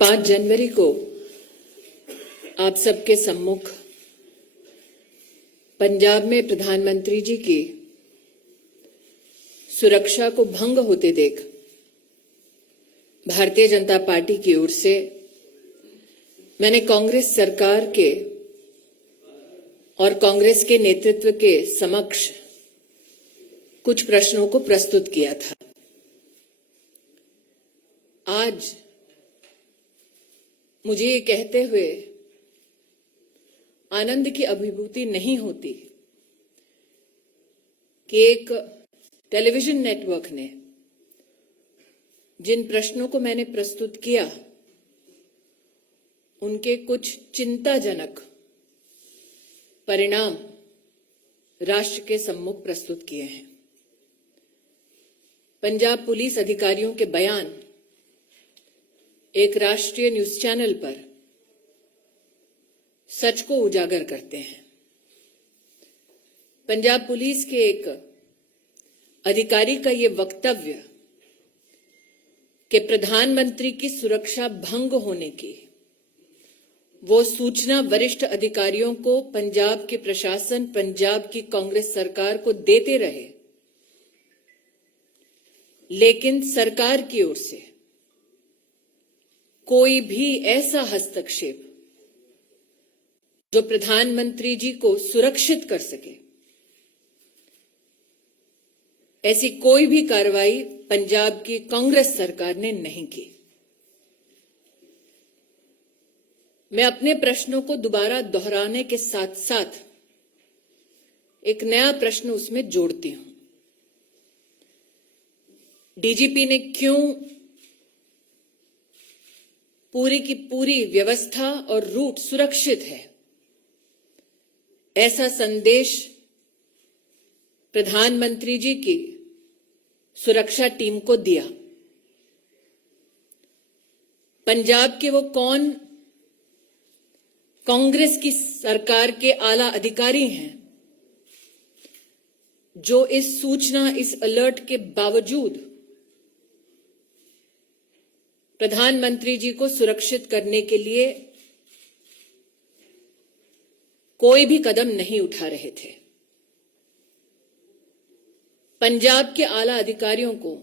5 जनवरी को आप सबके सम्मुख पंजाब में प्रधानमंत्री जी की सुरक्षा को भंग होते देख भारतीय जनता पार्टी की ओर से मैंने कांग्रेस सरकार के और कांग्रेस के नेतृत्व के समक्ष कुछ प्रश्नों को प्रस्तुत किया था। आज मुझे ये कहते हुए आनंद की अभिभूति नहीं होती कि एक टेलीविजन नेटवर्क ने जिन प्रश्नों को मैंने प्रस्तुत किया उनके कुछ चिंताजनक परिणाम राष्ट्र के सम्मुख प्रस्तुत किए हैं। पंजाब पुलिस अधिकारियों के बयान एक राष्ट्रीय न्यूज चैनल पर सच को उजागर करते हैं। पंजाब पुलिस के एक अधिकारी का ये वक्तव्य कि प्रधानमंत्री की सुरक्षा भंग होने की वो सूचना वरिष्ठ अधिकारियों को पंजाब के प्रशासन, पंजाब की कांग्रेस सरकार को देते रहे, लेकिन सरकार की ओर से कोई भी ऐसा हस्तक्षेप जो प्रधानमंत्री जी को सुरक्षित कर सके, ऐसी कोई भी कार्रवाई पंजाब की कांग्रेस सरकार ने नहीं की। मैं अपने प्रश्नों को दोबारा दोहराने के साथ साथ एक नया प्रश्न उसमें जोड़ती हूं। डीजीपी ने क्यों पूरी की पूरी व्यवस्था और रूट सुरक्षित है ऐसा संदेश प्रधानमंत्री जी की सुरक्षा टीम को दिया? पंजाब के वो कौन कांग्रेस की सरकार के आला अधिकारी हैं जो इस सूचना, इस अलर्ट के बावजूद प्रधानमंत्री जी को सुरक्षित करने के लिए कोई भी कदम नहीं उठा रहे थे? पंजाब के आला अधिकारियों को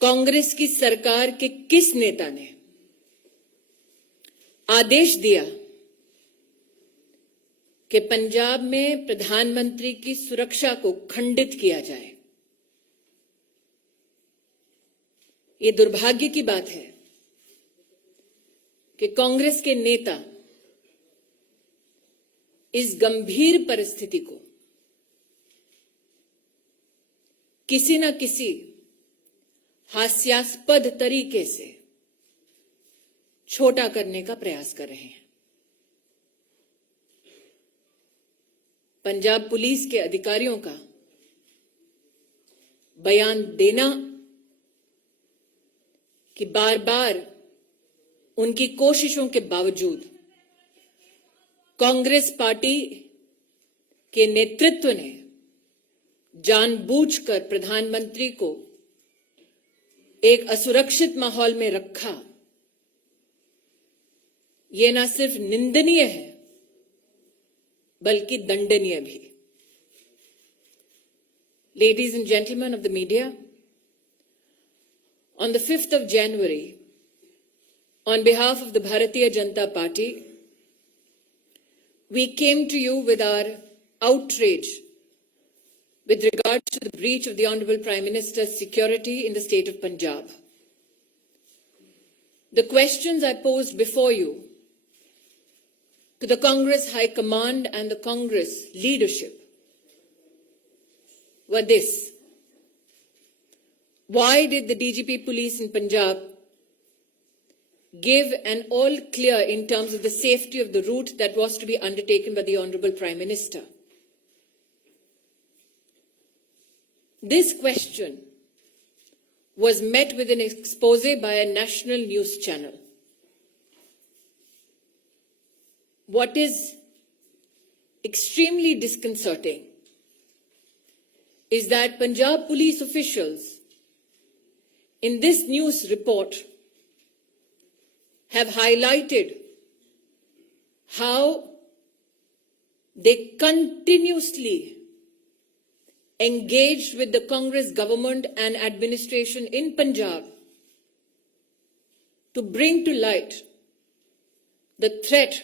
कांग्रेस की सरकार के किस नेता ने आदेश दिया कि पंजाब में प्रधानमंत्री की सुरक्षा को खंडित किया जाए? ये दुर्भाग्य की बात है कि कांग्रेस के नेता इस गंभीर परिस्थिति को किसी न किसी हास्यास्पद तरीके से छोटा करने का प्रयास कर रहे हैं। पंजाब पुलिस के अधिकारियों का बयान देना कि बार बार उनकी कोशिशों के बावजूद कांग्रेस पार्टी के नेतृत्व ने जानबूझकर प्रधानमंत्री को एक असुरक्षित माहौल में रखा, ये न सिर्फ निंदनीय है बल्कि दंडनीय भी। Ladies and gentlemen of the media, on the 5th of January, on behalf of the Bharatiya Janata Party, we came to you with our outrage with regard to the breach of the Honorable Prime Minister's security in the state of Punjab. The questions I posed before you to the Congress High Command and the Congress leadership were this: why did the DGP police in Punjab give an all clear in terms of the safety of the route that was to be undertaken by the Honorable Prime Minister? This question was met with an expose by a national news channel. What is extremely disconcerting is that Punjab police officials in this news report have highlighted how they continuously engaged with the Congress government and administration in Punjab to bring to light the threat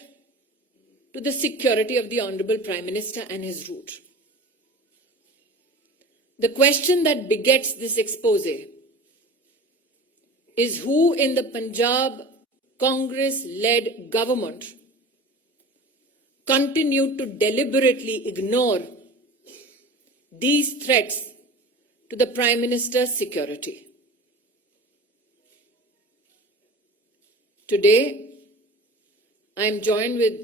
to the security of the Honorable Prime Minister and his route. The question that begets this expose is who in the Punjab Congress-led government continued to deliberately ignore these threats to the Prime Minister's security. Today, I am joined with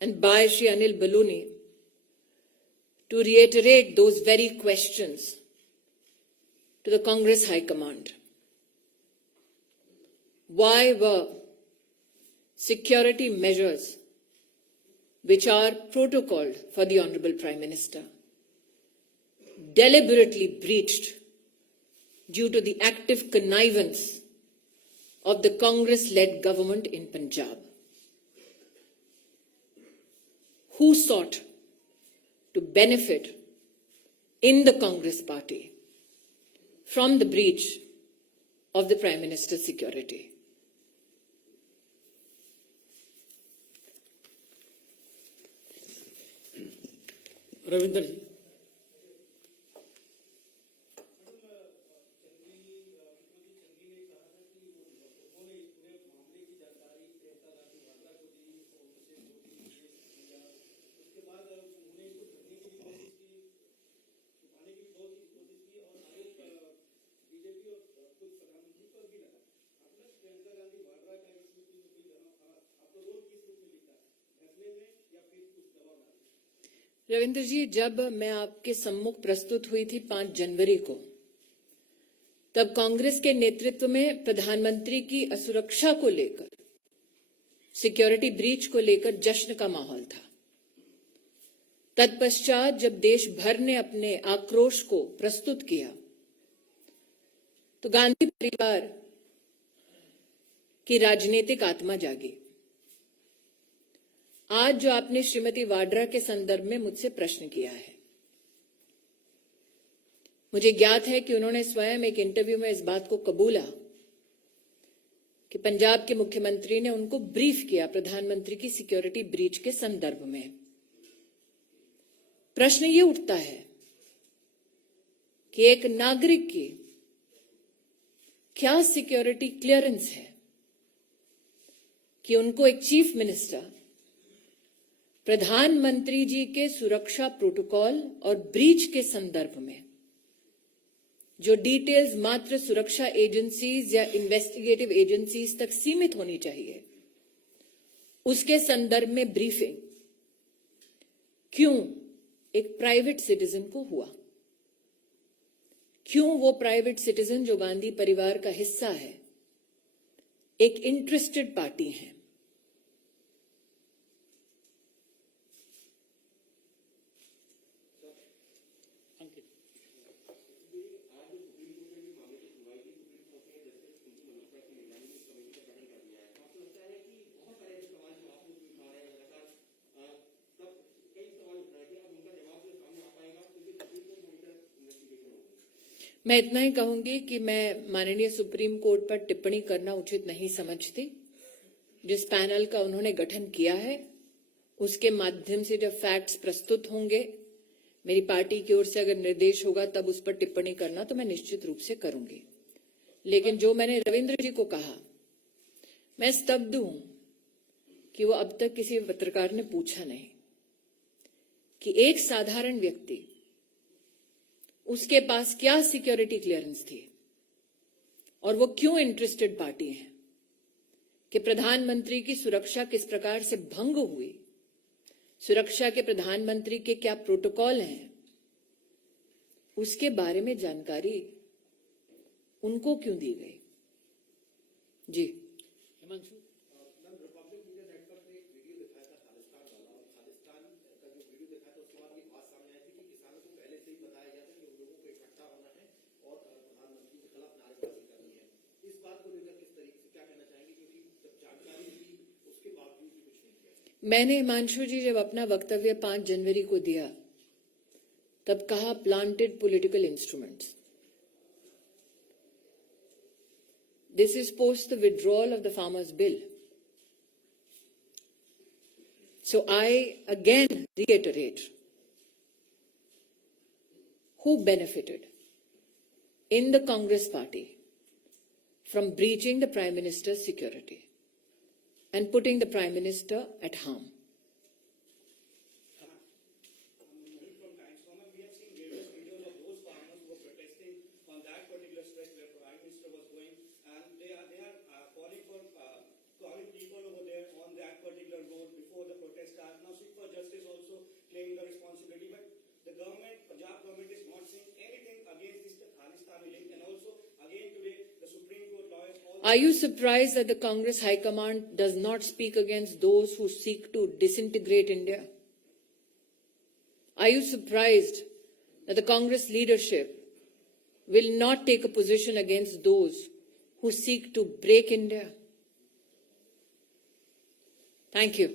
and by Shri Anil Baluni to reiterate those very questions to the Congress High Command. Why were security measures which are protocoled for the Honorable Prime Minister deliberately breached due to the active connivance of the Congress-led government in Punjab? Who sought to benefit in the Congress party from the breach of the Prime Minister's security? Ravinder जी, रविंद्र जी, जब मैं आपके सम्मुख प्रस्तुत हुई थी 5 जनवरी को, तब कांग्रेस के नेतृत्व में प्रधानमंत्री की असुरक्षा को लेकर, सिक्योरिटी ब्रीच को लेकर जश्न का माहौल था। तत्पश्चात जब देश भर ने अपने आक्रोश को प्रस्तुत किया, तो गांधी परिवार की राजनीतिक आत्मा जागी। आज जो आपने श्रीमती वाड्रा के संदर्भ में मुझसे प्रश्न किया है, मुझे ज्ञात है कि उन्होंने स्वयं एक इंटरव्यू में इस बात को कबूला कि पंजाब के मुख्यमंत्री ने उनको ब्रीफ किया प्रधानमंत्री की सिक्योरिटी ब्रीच के संदर्भ में। प्रश्न ये उठता है कि एक नागरिक की क्या सिक्योरिटी क्लियरेंस है कि उनको एक चीफ मिनिस्टर प्रधानमंत्री जी के सुरक्षा प्रोटोकॉल और ब्रीच के संदर्भ में जो डिटेल्स मात्र सुरक्षा एजेंसीज या इन्वेस्टिगेटिव एजेंसीज तक सीमित होनी चाहिए, उसके संदर्भ में ब्रीफिंग क्यों एक प्राइवेट सिटीजन को हुआ? क्यों वो प्राइवेट सिटीजन जो गांधी परिवार का हिस्सा है, एक इंटरेस्टेड पार्टी है, मैं इतना ही कहूंगी कि मैं माननीय सुप्रीम कोर्ट पर टिप्पणी करना उचित नहीं समझती। जिस पैनल का उन्होंने गठन किया है, उसके माध्यम से जब फैक्ट्स प्रस्तुत होंगे, मेरी पार्टी की ओर से अगर निर्देश होगा तब उस पर टिप्पणी करना तो मैं निश्चित रूप से करूंगी। लेकिन जो मैंने रविंद्र जी को कहा, मैं स्तब्ध हूं कि वो अब तक किसी पत्रकार ने पूछा नहीं कि एक साधारण व्यक्ति, उसके पास क्या सिक्योरिटी क्लियरेंस थी और वो क्यों इंटरेस्टेड पार्टी है कि प्रधानमंत्री की सुरक्षा किस प्रकार से भंग हुई, सुरक्षा के प्रधानमंत्री के क्या प्रोटोकॉल हैं, उसके बारे में जानकारी उनको क्यों दी गई? जी हिमांशु, मैंने हिमांशु जी जब अपना वक्तव्य 5 जनवरी को दिया तब कहा planted political instruments. This is post the withdrawal of the farmers' bill. So I again reiterate, who benefited in the Congress party from breaching the Prime Minister's security and putting the Prime Minister at harm? We have seen various videos of those farmers who were protesting on that particular stretch where Prime Minister was going, and they are calling for calling people over there on that particular road before the protest starts. Now, Sikh for Justice also claimed the responsibility, but the government, Punjab government, is not saying anything against this Khalistani link, and also again today the Supreme Court lawyers. Are you surprised that the Congress High Command does not speak against those who seek to disintegrate India? Are you surprised that the Congress leadership will not take a position against those who seek to break India? Thank you.